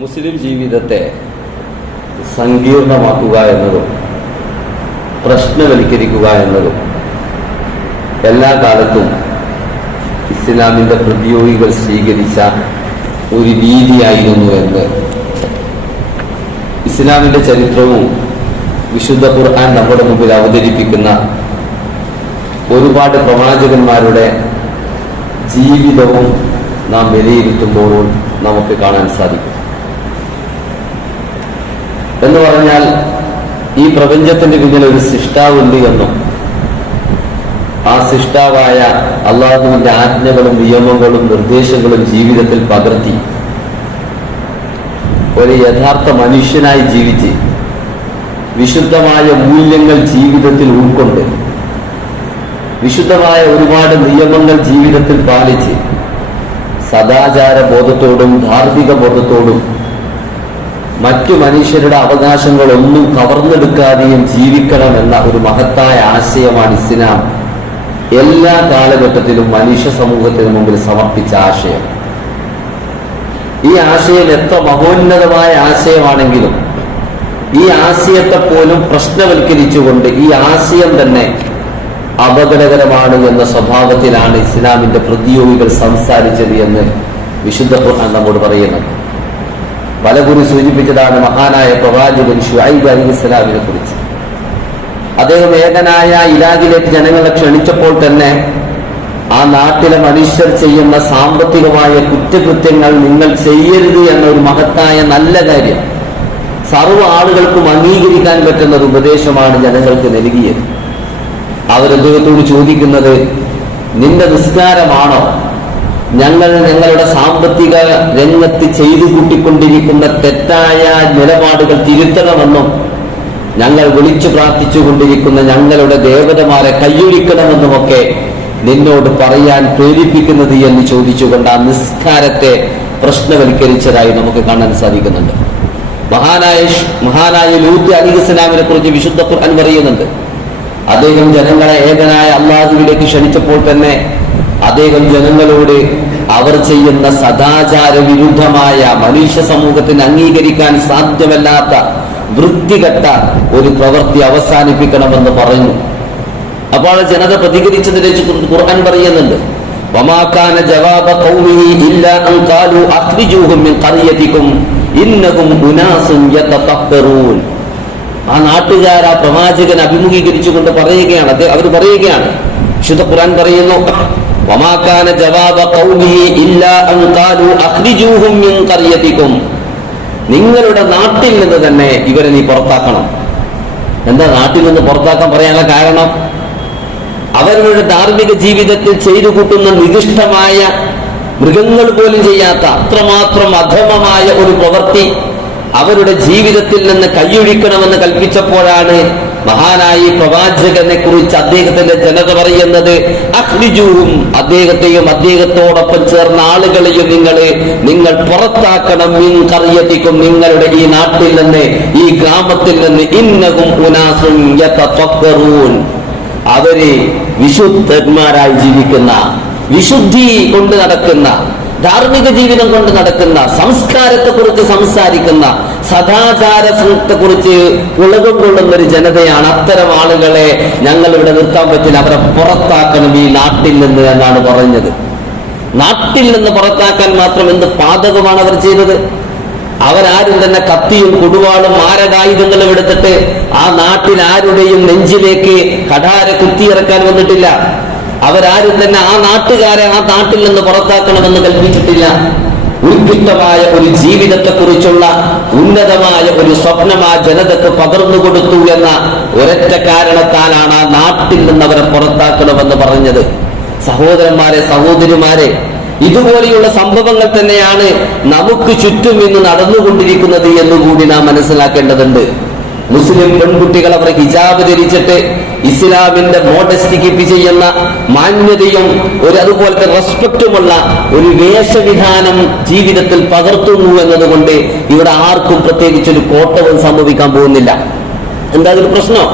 മുസ്ലിം ജീവിതത്തെ സങ്കീർണമാക്കുക എന്നതും പ്രശ്നവൽക്കരിക്കുക എന്നതും എല്ലാ കാലത്തും ഇസ്ലാമിൻ്റെ പ്രതിയോഗികൾ സ്വീകരിച്ച ഒരു രീതിയായിരുന്നു എന്ന് ഇസ്ലാമിൻ്റെ ചരിത്രവും വിശുദ്ധ ഖുർആൻ നമ്മുടെ മുമ്പിൽ അവതരിപ്പിക്കുന്ന ഒരുപാട് പ്രവാചകന്മാരുടെ ജീവിതവും നാം വിലയിരുത്തുമ്പോൾ നമുക്ക് കാണാൻ സാധിക്കും. എന്ന് പറഞ്ഞാൽ ഈ പ്രപഞ്ചത്തിന്റെ പിന്നിൽ ഒരു സൃഷ്ടാവുണ്ട് എന്നും ആ സൃഷ്ടാവായ അള്ളാഹുവിന്റെ ആജ്ഞകളും നിയമങ്ങളും നിർദ്ദേശങ്ങളും ജീവിതത്തിൽ പകർത്തി ഒരു യഥാർത്ഥ മനുഷ്യനായി ജീവിച്ച് വിശുദ്ധമായ മൂല്യങ്ങൾ ജീവിതത്തിൽ ഉൾക്കൊണ്ട് വിശുദ്ധമായ ഒരുപാട് നിയമങ്ങൾ ജീവിതത്തിൽ പാലിച്ച് സദാചാര ബോധത്തോടും ധാർമ്മിക ബോധത്തോടും മറ്റു മനുഷ്യരുടെ അവകാശങ്ങളൊന്നും കവർന്നെടുക്കാതെയും ജീവിക്കണമെന്ന ഒരു മഹത്തായ ആശയമാണ് ഇസ്ലാം എല്ലാ കാലഘട്ടത്തിലും മനുഷ്യ സമൂഹത്തിന് മുമ്പിൽ സമർപ്പിച്ച ആശയം. ഈ ആശയം എത്ര മഹോന്നതമായ ആശയമാണെങ്കിലും ഈ ആശയത്തെ പോലും പ്രശ്നവൽക്കരിച്ചുകൊണ്ട് ഈ ആശയം തന്നെ അപകടകരമാണ് എന്ന സ്വഭാവത്തിലാണ് ഇസ്ലാമിന്റെ പ്രതിയോഗികൾ സംസാരിച്ചത് എന്ന് വിശുദ്ധ ഖുർആൻ നമ്മോട് പറയുന്നത്. പലകുറി സൂചിപ്പിച്ചതാണ് മഹാനായ പ്രവാചകൻ ശുഐബ് അലൈഹിസ്സലാമിനെ കുറിച്ച്. അദ്ദേഹം ഏകനായ ഇലാഖിലേക്ക് ജനങ്ങളെ ക്ഷണിച്ചപ്പോൾ തന്നെ ആ നാട്ടിലെ മനുഷ്യർ ചെയ്യുന്ന സാമ്പത്തികമായ കുറ്റകൃത്യങ്ങൾ നിങ്ങൾ ചെയ്യരുത് എന്ന ഒരു മഹത്തായ നല്ല കാര്യം സർവ്വ ആളുകൾക്കും അംഗീകരിക്കാൻ പറ്റുന്ന ഒരു ഉപദേശമാണ് ജനങ്ങൾക്ക് നൽകിയത്. അവരദ്ദേഹത്തോട് ചോദിക്കുന്നത്, നിന്റെ നിസ്കാരമാണോ ഞങ്ങളുടെ സാമ്പത്തിക രംഗത്ത് ചെയ്തു കൂട്ടിക്കൊണ്ടിരിക്കുന്ന തെറ്റായ നിലപാടുകൾ തിരുത്തണമെന്നും ഞങ്ങൾ വിളിച്ചു പ്രാർത്ഥിച്ചുകൊണ്ടിരിക്കുന്ന ഞങ്ങളുടെ ദേവതമാരെ കയ്യൊഴിക്കണമെന്നുമൊക്കെ നിന്നോട് പറയാൻ പ്രേരിപ്പിക്കുന്നത് എന്ന് ചോദിച്ചുകൊണ്ട് ആ പ്രശ്നവൽക്കരിച്ചതായി നമുക്ക് കാണാൻ സാധിക്കുന്നുണ്ട്. മഹാനായ ലൂത്ത് അലൈഹിസ്സലാമിനെ കുറിച്ച് വിശുദ്ധ ഖുർആൻ പറയുന്നുണ്ട്. അദ്ദേഹം ജനങ്ങളെ ഏകനായ അല്ലാഹുവിലേക്ക് ക്ഷണിച്ചപ്പോൾ തന്നെ അദ്ദേഹം ജനങ്ങളോട് അവർ ചെയ്യുന്ന സദാചാര വിരുദ്ധമായ മനുഷ്യ സമൂഹത്തിന് അംഗീകരിക്കാൻ സാധ്യമല്ലാത്ത വൃത്തികെട്ട ഒരു പ്രവൃത്തി അവസാനിപ്പിക്കണമെന്ന് പറഞ്ഞു. അപ്പോൾ ജനത പ്രതികരിച്ചതിനെ ഖുർആൻ പറയുന്നുണ്ട്, വമാകാന ജവാബ ഖൗമിഹി ഇല്ലാ അൻ ഖാലു അഖ്രിജൂഹും മിൻ ഖറിയതികും ഇന്നഹും ഉനാസുൻ യതതഹറൂൻ. ആ നാട്ടുകാർ ആ പ്രവാചകൻ അഭിമുഖീകരിച്ചുകൊണ്ട് പറയുകയാണ്, അവർ പറയുകയാണ്, വിശുദ്ധ ഖുർആൻ പറയുന്നു, വമാകാന ജവാബ ഖൗമിഹി ഇല്ലാ അൻ ഖാലു അഖ്രിജൂഹും മിൻ ഖറിയതികും. നിങ്ങളുടെ നാട്ടിൽ നിന്ന് തന്നെ ഇവരെ നീ പുറത്താക്കണം. എന്താ നാട്ടിൽ നിന്ന് പുറത്താക്കാൻ പറയാനുള്ള കാരണം? അവരുടെ ധാർമ്മിക ജീവിതത്തിൽ ചെയ്തു കൂട്ടുന്ന നികൃഷ്ടമായ മൃഗങ്ങൾ പോലും ചെയ്യാത്ത അത്രമാത്രം അധമമായ ഒരു പ്രവൃത്തി അവരുടെ ജീവിതത്തിൽ നിന്ന് കൈയൊഴിക്കണമെന്ന് കൽപ്പിച്ചപ്പോഴാണ് മഹാനായി പ്രവാചകനെ കുറിച്ച് അദ്ദേഹത്തിന്റെ ജനത പറയുന്നത്, അഖ്രിജൂഹും, അദ്ദേഹത്തെയും അദ്ദേഹത്തോടൊപ്പം ചേർന്ന ആളുകളെയും നിങ്ങൾ പുറത്താക്കണം, മിൻ ഖറിയതികും, നിങ്ങളുടെ ഈ നാട്ടിൽ നിന്ന്, ഈ ഗ്രാമത്തിൽ നിന്ന്, ഇന്നഹും ഉനാസുൻ യതതഹറൂൻ, അവര് വിശുദ്ധന്മാരായി ജീവിക്കുന്ന, വിശുദ്ധി കൊണ്ട് നടക്കുന്ന, ധാർമ്മിക ജീവിതം കൊണ്ട് നടക്കുന്ന, സംസ്കാരത്തെ കുറിച്ച് സംസാരിക്കുന്ന, സദാചാരത്തെ കുറിച്ച് ഉളകം കൊള്ളുന്ന ഒരു ജനതയാണ്. അത്തരം ആളുകളെ ഞങ്ങൾ ഇവിടെ നിർത്താൻ പറ്റില്ല, അവരെ പുറത്താക്കണം ഈ നാട്ടിൽ നിന്ന് എന്നാണ് പറഞ്ഞത്. നാട്ടിൽ നിന്ന് പുറത്താക്കാൻ മാത്രം എന്ത് പാതകമാണ് അവർ ചെയ്തത്? അവരാരും തന്നെ കത്തിയും കുടുവാളും മാരകായുധങ്ങളും എടുത്തിട്ട് ആ നാട്ടിൽ ആരുടെയും നെഞ്ചിലേക്ക് കഠാര കുത്തിയിറക്കാൻ വന്നിട്ടില്ല. അവരാരും തന്നെ ആ നാട്ടുകാരെ ആ നാട്ടിൽ നിന്ന് പുറത്താക്കണമെന്ന് കൽപ്പിച്ചിട്ടില്ല. ഉത്കൃഷ്ടമായ ഒരു ജീവിതത്തെ കുറിച്ചുള്ള ഉന്നതമായ ഒരു സ്വപ്നം ആ ജനതക്ക് പകർന്നു കൊടുത്തു എന്ന ഒരൊറ്റ കാരണത്താലാണ് ആ നാട്ടിൽ നിന്ന് അവരെ പുറത്താക്കണമെന്ന് പറഞ്ഞത്. സഹോദരന്മാരെ, സഹോദരിമാരെ, ഇതുപോലെയുള്ള സംഭവങ്ങൾ തന്നെയാണ് നമുക്ക് ചുറ്റും ഇന്ന് നടന്നുകൊണ്ടിരിക്കുന്നത് എന്നുകൂടി നാം മനസ്സിലാക്കേണ്ടതുണ്ട്. മുസ്ലിം പെൺകുട്ടികൾ അവർ ഹിജാബ് ധരിച്ചിട്ട് ഇസ്ലാമിന്റെ മോഡസ്റ്റി കീപ്പ് ചെയ്യുന്ന മാന്യതയും അതുപോലത്തെ റെസ്പെക്റ്റുമുള്ള ഒരു വേഷവിധാനം ജീവിതത്തിൽ പകർത്തുന്നു എന്നതുകൊണ്ട് ഇവിടെ ആർക്കും പ്രത്യേകിച്ചൊരു കോട്ടവും സംഭവിക്കാൻ പോകുന്നില്ല. എന്താ ഒരു പ്രശ്നം?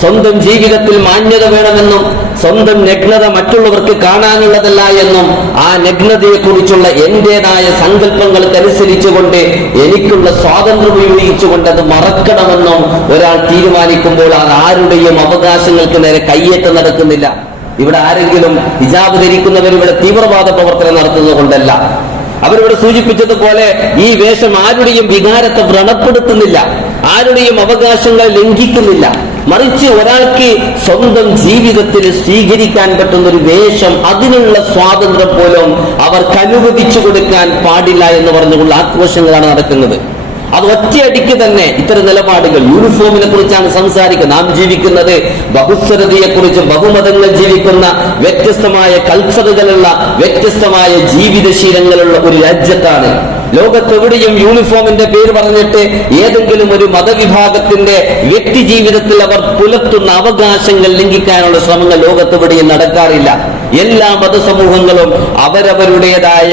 സ്വന്തം ജീവിതത്തിൽ മാന്യത വേണമെന്നും സ്വന്തം നഗ്നത മറ്റുള്ളവർക്ക് കാണാനുള്ളതല്ല എന്നും ആ നഗ്നതയെക്കുറിച്ചുള്ള എന്റേതായ സങ്കല്പങ്ങൾക്കനുസരിച്ചുകൊണ്ട് എനിക്കുള്ള സ്വാതന്ത്ര്യം ഉപയോഗിച്ചുകൊണ്ട് അത് മറക്കണമെന്നും ഒരാൾ തീരുമാനിക്കുമ്പോൾ അത് ആരുടെയും അവകാശങ്ങൾക്ക് നേരെ കയ്യേറ്റം നടക്കുന്നില്ല. ഇവിടെ ആരെങ്കിലും ഹിജാബ് ധരിക്കുന്നവർ ഇവിടെ തീവ്രവാദ പ്രവർത്തനം നടത്തുന്നത് കൊണ്ടല്ല. അവരിവിടെ സൂചിപ്പിച്ചതുപോലെ ഈ വേഷം ആരുടെയും വികാരത്തെ വ്രണപ്പെടുത്തുന്നില്ല, ആരുടെയും അവകാശങ്ങൾ ലംഘിക്കുന്നില്ല. മറിച്ച് ഒരാൾക്ക് സ്വന്തം ജീവിതത്തിൽ സ്വീകരിക്കാൻ പറ്റുന്ന ഒരു വേഷം, അതിനുള്ള സ്വാതന്ത്ര്യം പോലും അവർക്ക് അനുവദിച്ചു കൊടുക്കാൻ പാടില്ല എന്ന് പറഞ്ഞുള്ള ആക്രോശങ്ങളാണ് നടക്കുന്നത്. അത് ഒറ്റയടിക്ക് തന്നെ ഇത്തരം നിലപാടുകൾ, യൂണിഫോമിനെ കുറിച്ചാണ് സംസാരിക്കുന്നത്. നാം ജീവിക്കുന്നത് ബഹുസ്വരതയെ കുറിച്ച്, ബഹുമതങ്ങൾ ജീവിക്കുന്ന, വ്യത്യസ്തമായ കൾച്ചറുകളുള്ള, വ്യത്യസ്തമായ ജീവിതശീലങ്ങളുള്ള ഒരു രാജ്യത്താണ്. ലോകത്തെവിടെയും യൂണിഫോമിന്റെ പേര് പറഞ്ഞിട്ട് ഏതെങ്കിലും ഒരു മതവിഭാഗത്തിന്റെ വ്യക്തി ജീവിതത്തിൽ അവർ പുലർത്തുന്ന അവകാശങ്ങൾ ലംഘിക്കാനുള്ള ശ്രമങ്ങൾ ലോകത്തെവിടെയും നടക്കാറില്ല. എല്ലാ മതസമൂഹങ്ങളും അവരവരുടേതായ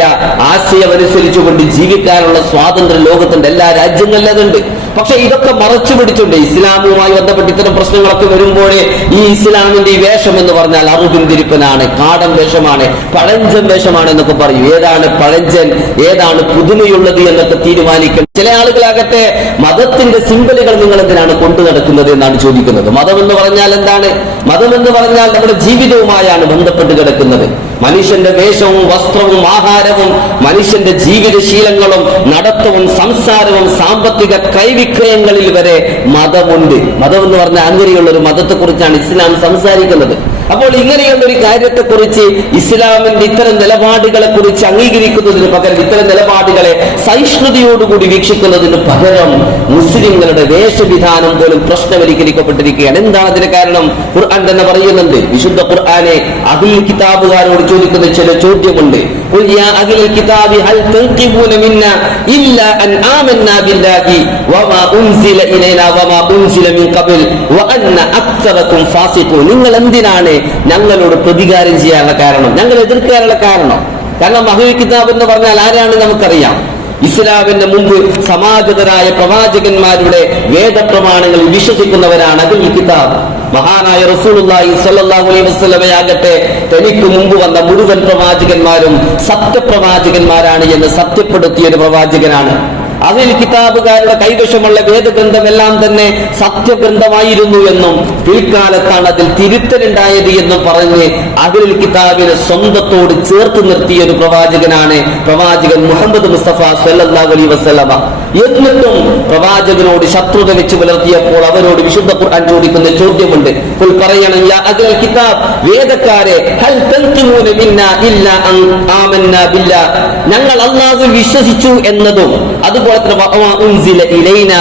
ആശയമനുസരിച്ചുകൊണ്ട് ജീവിക്കാനുള്ള സ്വാതന്ത്ര്യം ലോകത്തിന്റെ എല്ലാ രാജ്യങ്ങളിലും അതുണ്ട്. പക്ഷെ ഇതൊക്കെ മറച്ചു പിടിച്ചുണ്ട്. ഇസ്ലാമുമായി ബന്ധപ്പെട്ട് ഇത്തരം പ്രശ്നങ്ങളൊക്കെ വരുമ്പോഴേ ഈ ഇസ്ലാമിന്റെ ഈ വേഷം എന്ന് പറഞ്ഞാൽ അറുപിന്തിരിപ്പനാണ്, കാടൻ വേഷമാണ്, പഴഞ്ചൻ വേഷമാണ് എന്നൊക്കെ പറയും. ഏതാണ് പഴഞ്ചൻ, ഏതാണ് പുതുമയുള്ളത് എന്നൊക്കെ തീരുമാനിക്കണം. ചില ആളുകളാകട്ടെ മതത്തിന്റെ സിംബലുകൾ നിങ്ങൾ എന്തിനാണ് കൊണ്ടു നടക്കുന്നത് എന്നാണ് ചോദിക്കുന്നത്. മതം എന്ന് പറഞ്ഞാൽ എന്താണ്? മതം എന്ന് പറഞ്ഞാൽ നമ്മുടെ ജീവിതവുമായാണ് ബന്ധപ്പെട്ട് കിടക്കുന്നത്. മനുഷ്യന്റെ വേഷവും വസ്ത്രവും ആഹാരവും മനുഷ്യന്റെ ജീവിതശീലങ്ങളും നടത്തവും സംസാരവും സാമ്പത്തിക ക്രയവിക്രയങ്ങളിൽ വരെ മതമുണ്ട്. മതം എന്ന് പറഞ്ഞാൽ അങ്ങനെയുള്ള ഒരു മതത്തെക്കുറിച്ചാണ് ഇസ്ലാം സംസാരിക്കുന്നത്. അപ്പോൾ ഇങ്ങനെയുള്ള ഒരു കാര്യത്തെക്കുറിച്ച് ഇസ്ലാമിന്റെ ഇത്തരം നിലപാടുകളെ കുറിച്ച് അംഗീകരിക്കുന്നതിന് പകരം, ഇത്തരം നിലപാടുകളെ സഹിഷ്ണുതയോടുകൂടി വീക്ഷിക്കുന്നതിന് പകരം മുസ്ലിങ്ങളുടെ വേഷവിധാനം പോലും പ്രശ്നവൽക്കരിക്കപ്പെട്ടിരിക്കുകയാണ്. എന്താണ് അതിന് കാരണം? ഖുർആൻ തന്നെ പറയുന്നുണ്ട്. വിശുദ്ധ ഖുർആനെ അഹ്ലുൽ കിതാബുകാരോട് ചോദിക്കുന്ന ചില ചോദ്യമുണ്ട്. ഖുൽ യാ അഹ്ലുൽ കിതാബി ഹൽ തൻഖിബൂന മിന്നാ ഇല്ലാ അൻ ആമന്നാ ബില്ലാഹി വമാ ഉൻസില ഇലൈനാ വമാ ഉൻസില മിൻ ഖബൽ വഅന്ന അക്സറകും ഫാസിഖൂൻ. നിങ്ങൾ എന്തിനാണ് ഞങ്ങളോട് പ്രതികാരം ചെയ്യാനുള്ള കാരണം, ഞങ്ങൾ എതിർക്കാനുള്ള കാരണം? കാരണം അഹ്ലുൽ കിതാബ് എന്ന് പറഞ്ഞാൽ ആരാണ് നമുക്കറിയാം. ഇസ്ലാമിന്റെ മുമ്പ് സമാഗതരായ പ്രവാചകന്മാരുടെ വേദപ്രമാണങ്ങളിൽ വിശ്വസിക്കുന്നവരാണ് അഹ്ലുൽ കിതാബ്. മഹാനായ റസൂലുള്ളാഹി സ്വല്ലല്ലാഹു അലൈഹി വസല്ലമയാകട്ടെ തനിക്ക് മുമ്പ് വന്ന മുഴുവൻ പ്രവാചകന്മാരും സത്യപ്രവാചകന്മാരാണ് എന്ന് സത്യപ്പെടുത്തിയ ഒരു പ്രവാചകനാണ്. അഹ്ലുൽ കിതാബുകാരുടെ കൈവശമുള്ള വേദഗ്രന്ഥമെല്ലാം തന്നെ സത്യഗ്രന്ഥമായിരുന്നു എന്നും പിൽക്കാലത്താണ് അതിൽ തിരുത്തലുണ്ടായത് എന്നും പറഞ്ഞ് അഹ്ലുൽ കിതാബിനെ സ്വന്തത്തോട് ചേർത്ത് നിർത്തിയ ഒരു പ്രവാചകനാണ് പ്രവാചകൻ മുഹമ്മദ് മുസ്തഫ സ്വല്ലല്ലാഹു അലൈഹി വസല്ലമ. എന്നിട്ടും പ്രവാചകനോട് ശത്രുത വെച്ച് പുലർത്തിയപ്പോൾ അവരോട് വിശുദ്ധ ഖുർആൻ ചോദിക്കുന്ന ചോദ്യമുണ്ട്. ഖുൽ പറയണം, യാ അഹ്ലുൽ കിതാബ്, വേദക്കാരെ, ഹൽ തൻഖിമൂന മിന്നാ ഇല്ലാ അൻ ആമന്നാ ബില്ലാഹ്, ഞങ്ങൾ അല്ലാഹുവിൽ വിശ്വസിച്ചു എന്നതും അതുപോലെ വമാ ഉൻസില ഇലൈന,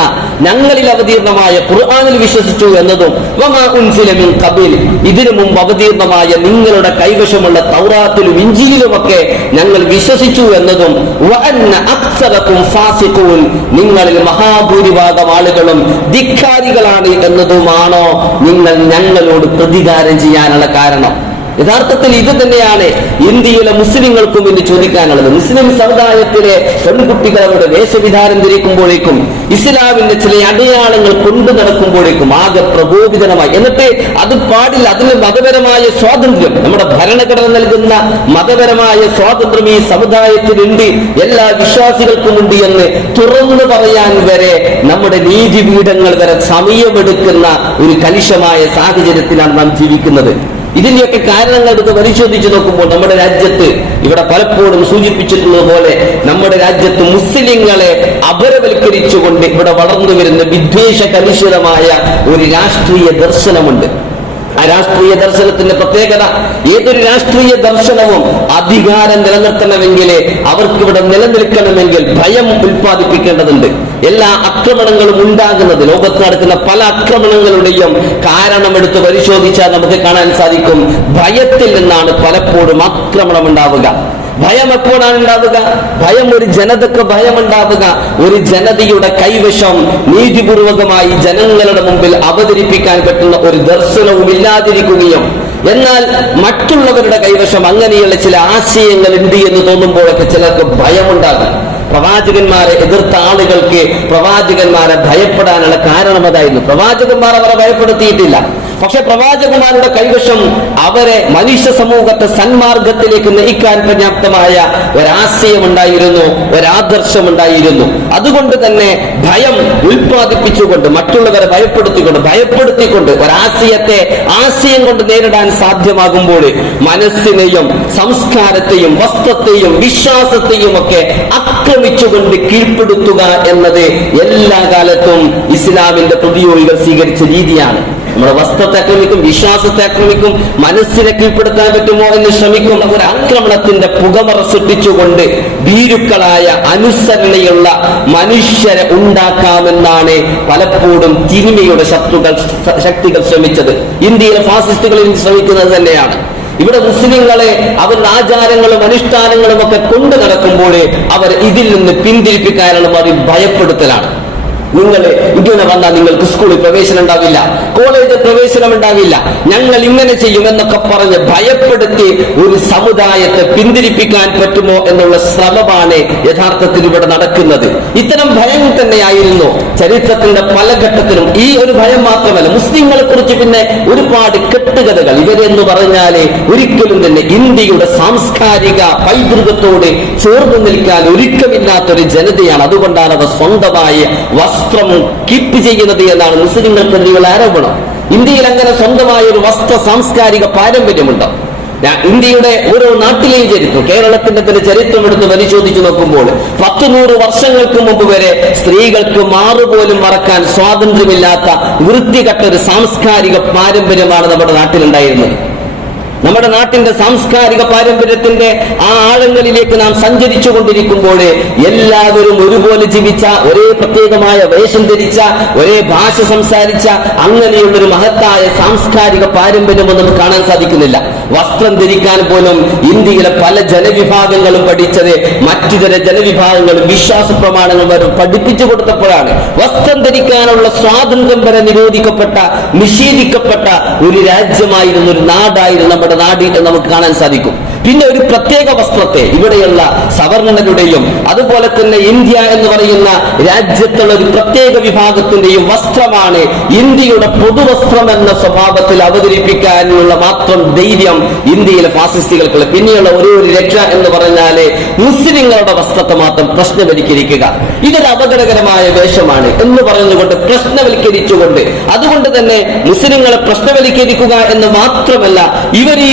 ഞങ്ങളിൽ അവതീർണമായ ഖുർആനിൽ വിശ്വസിച്ചു എന്നതും വമാ ഉൻസില മിൻ ഖബൽ, ഇതിനു മുമ്പ് അവതീർണമായ നിങ്ങളുടെ കൈവശമുള്ള തൗറാത്തിലും ഇഞ്ചീലിലുമൊക്കെ ഞങ്ങൾ വിശ്വസിച്ചു എന്നതും വഅന്ന അക്സറകും ഫാസിഖൂൻ, നിങ്ങളിൽ മഹാഭൂരിഭാഗം ആളുകളും ധിക്കാരികളാണ് എന്നതുമാണോ നിങ്ങൾ ഞങ്ങളോട് പ്രതികാരം ചെയ്യാനുള്ള കാരണം? യഥാർത്ഥത്തിൽ ഇത് തന്നെയാണ് ഇന്ത്യയിലെ മുസ്ലിങ്ങൾക്കും ഇന്ന് ചോദിക്കാനുള്ളത്. മുസ്ലിം സമുദായത്തിലെ പെൺകുട്ടികൾ അവരുടെ വേഷവിധാനം ധരിക്കുമ്പോഴേക്കും ഇസ്ലാമിന്റെ ചില അടയാളങ്ങൾ കൊണ്ടു നടക്കുമ്പോഴേക്കും ആകെ പ്രകോപിതമായി, എന്നിട്ട് അത് പാടില്ല, അതിന് മതപരമായ സ്വാതന്ത്ര്യം, നമ്മുടെ ഭരണഘടന നൽകുന്ന മതപരമായ സ്വാതന്ത്ര്യം ഈ സമുദായത്തിലുണ്ട്, എല്ലാ വിശ്വാസികൾക്കുമുണ്ട് എന്ന് തുറന്നു പറയാൻ വരെ നമ്മുടെ നീതിപീഠങ്ങൾ വരെ സമയമെടുക്കുന്ന ഒരു കലുഷമായ സാഹചര്യത്തിലാണ് നാം ജീവിക്കുന്നത്. ഇതിന്റെയൊക്കെ കാരണങ്ങൾ എടുത്ത് പരിശോധിച്ചു നോക്കുമ്പോൾ നമ്മുടെ രാജ്യത്ത്, ഇവിടെ പലപ്പോഴും സൂചിപ്പിച്ചിട്ടുള്ളത് പോലെ, നമ്മുടെ രാജ്യത്ത് മുസ്ലിങ്ങളെ അപരവൽക്കരിച്ചുകൊണ്ട് ഇവിടെ വളർന്നു വരുന്ന വിദ്വേഷ കലുഷിതമായ ഒരു രാഷ്ട്രീയ ദർശനമുണ്ട്. ആ രാഷ്ട്രീയ ദർശനത്തിന്റെ പ്രത്യേകത, ഏതൊരു രാഷ്ട്രീയ ദർശനവും അധികാരം നിലനിർത്തണമെങ്കിൽ, അവർക്കിവിടെ നിലനിൽക്കണമെങ്കിൽ ഭയം ഉൽപ്പാദിപ്പിക്കേണ്ടതുണ്ട്. എല്ലാ ആക്രമണങ്ങളും ഉണ്ടാകുന്നത്, ലോകത്ത് നടക്കുന്ന പല ആക്രമണങ്ങളുടെയും കാരണമെടുത്ത് പരിശോധിച്ചാൽ നമുക്ക് കാണാൻ സാധിക്കും, ഭയത്തിൽ നിന്നാണ് പലപ്പോഴും ആക്രമണം ഉണ്ടാവുക. ഭയം എപ്പോഴാണ് ഉണ്ടാവുക? ഭയം ഒരു ജനതക്ക് ഭയമുണ്ടാവുക ഒരു ജനതയുടെ കൈവശം നീതിപൂർവകമായി ജനങ്ങളുടെ മുമ്പിൽ അവതരിപ്പിക്കാൻ പറ്റുന്ന ഒരു ദർശനവും ഇല്ലാതിരിക്കുകയും, എന്നാൽ മറ്റുള്ളവരുടെ കൈവശം അങ്ങനെയുള്ള ചില ആശയങ്ങൾ ഉണ്ട് എന്ന് തോന്നുമ്പോഴൊക്കെ ചിലർക്ക് ഭയമുണ്ടാകും. പ്രവാചകന്മാരെ എതിർത്ത ആളുകൾക്ക് പ്രവാചകന്മാരെ ഭയപ്പെടാനുള്ള കാരണം അതായിരുന്നു. പ്രവാചകന്മാർ അവരെ ഭയപ്പെടുത്തിയിട്ടില്ല, പക്ഷെ പ്രവാചകന്മാരുടെ കൈവശം അവരെ മനുഷ്യ സമൂഹത്തെ സന്മാർഗത്തിലേക്ക് നയിക്കാൻ പര്യാപ്തമായ ഒരാശയമുണ്ടായിരുന്നു, ഒരാദർശമുണ്ടായിരുന്നു. അതുകൊണ്ട് തന്നെ ഭയം ഉൽപ്പാദിപ്പിച്ചുകൊണ്ട്, മറ്റുള്ളവരെ ഭയപ്പെടുത്തിക്കൊണ്ട് ആശയം കൊണ്ട് നേരിടാൻ സാധ്യമാകുമ്പോൾ മനസ്സിനെയും സംസ്കാരത്തെയും വസ്ത്രത്തെയും വിശ്വാസത്തെയും ഒക്കെ ആക്രമിച്ചുകൊണ്ട് കീഴ്പ്പെടുത്തുക എന്നത് എല്ലാ കാലത്തും ഇസ്ലാമിന്റെ പ്രതിയോഗികൾ സ്വീകരിച്ച രീതിയാണ്. നമ്മുടെ വസ്ത്രത്തെ ആക്രമിക്കും, വിശ്വാസത്തെ ആക്രമിക്കും, മനസ്സിനെ കീഴ്പ്പെടുത്താൻ പറ്റുമോ എന്ന് ശ്രമിക്കും. ഒരു ആക്രമണത്തിന്റെ പുകമറ സൃഷ്ടിച്ചുകൊണ്ട് ഭീരുക്കളായ അനുസരണയുള്ള മനുഷ്യരെ ഉണ്ടാക്കാമെന്നാണ് പലപ്പോഴും തിന്മയുടെ ശക്തികൾ ശ്രമിച്ചത്. ഇന്ത്യയിലെ ഫാസിസ്റ്റുകളിൽ ശ്രമിക്കുന്നത് തന്നെയാണ്. ഇവിടെ മുസ്ലിങ്ങളെ അവരുടെ ആചാരങ്ങളും അനുഷ്ഠാനങ്ങളും ഒക്കെ കൊണ്ടു നടക്കുമ്പോൾ അവർ ഇതിൽ നിന്ന് പിന്തിരിപ്പിക്കാനുള്ള ഭയപ്പെടുത്തലാണ്. നിങ്ങൾ ഇങ്ങനെ വന്നാൽ നിങ്ങൾക്ക് സ്കൂളിൽ പ്രവേശനം ഉണ്ടാവില്ല, കോളേജിൽ പ്രവേശനം ഉണ്ടാവില്ല, ഞങ്ങൾ ഇങ്ങനെ ചെയ്യും എന്നൊക്കെ പറഞ്ഞ് ഭയപ്പെടുത്തി ഒരു സമുദായത്തെ പിന്തിരിപ്പിക്കാൻ പറ്റുമോ എന്നുള്ള ശ്രമമാണ് യഥാർത്ഥത്തിൽ ഇവിടെ നടക്കുന്നത്. ഇത്തരം ഭയം തന്നെയായിരുന്നു ചരിത്രത്തിന്റെ പല ഘട്ടത്തിലും. ഈ ഒരു ഭയം മാത്രമല്ല, മുസ്ലിങ്ങളെ കുറിച്ച് പിന്നെ ഒരുപാട് കെട്ടുകഥകൾ. ഇവരെന്ന് പറഞ്ഞാല് ഒരിക്കലും തന്നെ ഇന്ത്യയുടെ സാംസ്കാരിക പൈതൃകത്തോട് ചേർന്ന് നിൽക്കാൻ ഒരുക്കമില്ലാത്തൊരു ജനതയാണ്. അതുകൊണ്ടാണ് അവർ സ്വന്തമായി വസ്ത്രം കീപ്പ് ചെയ്യുന്നത് എന്നാണ് മുസ്ലിങ്ങൾക്കെതിരെയുള്ള ആരോപണം. ഇന്ത്യയിൽ അങ്ങനെ സ്വന്തമായ ഒരു വസ്ത്ര സാംസ്കാരിക പാരമ്പര്യമുണ്ടോ? ഇന്ത്യയുടെ ഓരോ നാട്ടിലെയും ചരിത്രം, കേരളത്തിന്റെ തന്നെ ചരിത്രം എടുത്ത് പരിശോധിച്ചു നോക്കുമ്പോൾ 100 വർഷങ്ങൾക്ക് മുമ്പ് വരെ സ്ത്രീകൾക്ക് മാറുപോലും മറക്കാൻ സ്വാതന്ത്ര്യമില്ലാത്ത വൃത്തികെട്ട ഒരു സാംസ്കാരിക പാരമ്പര്യമാണ് നമ്മുടെ നാട്ടിലുണ്ടായിരുന്നത്. നമ്മുടെ നാട്ടിന്റെ സാംസ്കാരിക പാരമ്പര്യത്തിന്റെ ആ ആഴങ്ങളിലേക്ക് നാം സഞ്ചരിച്ചു കൊണ്ടിരിക്കുമ്പോൾ എല്ലാവരും ഒരുപോലെ ജീവിച്ച, ഒരേ പ്രത്യേകമായ വേഷം ധരിച്ച, ഒരേ ഭാഷ സംസാരിച്ച അങ്ങനെയുള്ളൊരു മഹത്തായ സാംസ്കാരിക പാരമ്പര്യമൊന്നും നമുക്ക് കാണാൻ സാധിക്കുന്നില്ല. വസ്ത്രം ധരിക്കാൻ പോലും ഇന്ത്യയിലെ പല ജനവിഭാഗങ്ങളും പഠിച്ചത് മറ്റു ചില ജനവിഭാഗങ്ങളും വിശ്വാസ പ്രമാണങ്ങൾ വരെ പഠിപ്പിച്ചു കൊടുത്തപ്പോഴാണ്. വസ്ത്രം ധരിക്കാനുള്ള സ്വാതന്ത്ര്യം വരെ നിഷേധിക്കപ്പെട്ട ഒരു രാജ്യമായിരുന്നു, ഒരു നാടായിരുന്നു നമ്മുടെ നാടിൽ നമുക്ക് കാണാൻ സാധിക്കും. പിന്നെ ഒരു പ്രത്യേക വസ്ത്രത്തെ ഇവിടെയുള്ള സവർണരുടെയും അതുപോലെ തന്നെ ഇന്ത്യ എന്ന് പറയുന്ന രാജ്യത്തുള്ള ഒരു പ്രത്യേക വിഭാഗത്തിന്റെയും വസ്ത്രമാണ് ഇന്ത്യയുടെ പൊതുവസ്ത്രം എന്ന സ്വഭാവത്തിൽ അവതരിപ്പിക്കാനുള്ള മാത്രം ധൈര്യം ഇന്ത്യയിലെ ഫാസിസ്റ്റുകൾക്കുള്ള. പിന്നെയുള്ള ഒരു രക്ഷ എന്ന് പറഞ്ഞാല് മുസ്ലിങ്ങളുടെ വസ്ത്രത്തെ മാത്രം പ്രശ്നവൽക്കരിക്കുക. ഇതൊരു അപകടകരമായ വേഷമാണ് എന്ന് പറഞ്ഞുകൊണ്ട് പ്രശ്നവൽക്കരിച്ചുകൊണ്ട്, അതുകൊണ്ട് തന്നെ മുസ്ലിങ്ങളെ പ്രശ്നവൽക്കരിക്കുക എന്ന് മാത്രമല്ല,